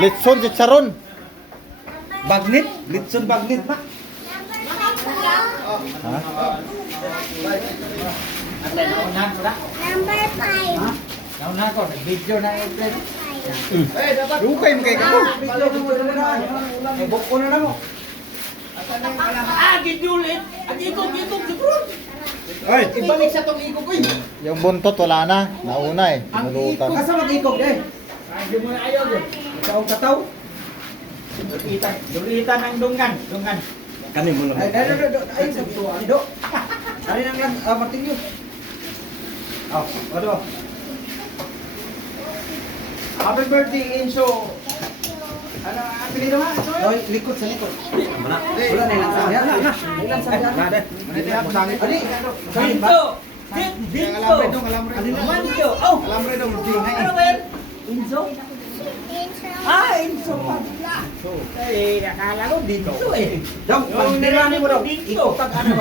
Litson si Charon. Bagnet? Litson bagnet ba? Ha? Naunahan ko na. Number 5. Naunahan ko. Nag-video na ito. Lukay mo kay ka. Ay, buko na mo. Gidulit. Ang ikog si Bron. Ay, Ibalik sa tong ikog ko. Yung buntot wala na. Nauna eh. Pinulutan. kasa mag-ikog eh. Hindi mo na ayaw yun. Kataw-kataw. Dulitan ng dungan. Kami mo lang. Ay, sabtuan do. Ano nang lang, martilyo. Oh, ano? Happy birthday, Enzo. Ano, apelido ha? Oh, likod sa likod. Wala na lang sa yan. Ilan sa yan? Manito ako sa akin. Ali, Dito. Dito. Manjo. Oh. Alambre dong, Ano ba yan? Inzo? Inzo pa. Eh, nakala ko dito eh. Dong, pagdirani mo daw. Dito. Ikot pag ano.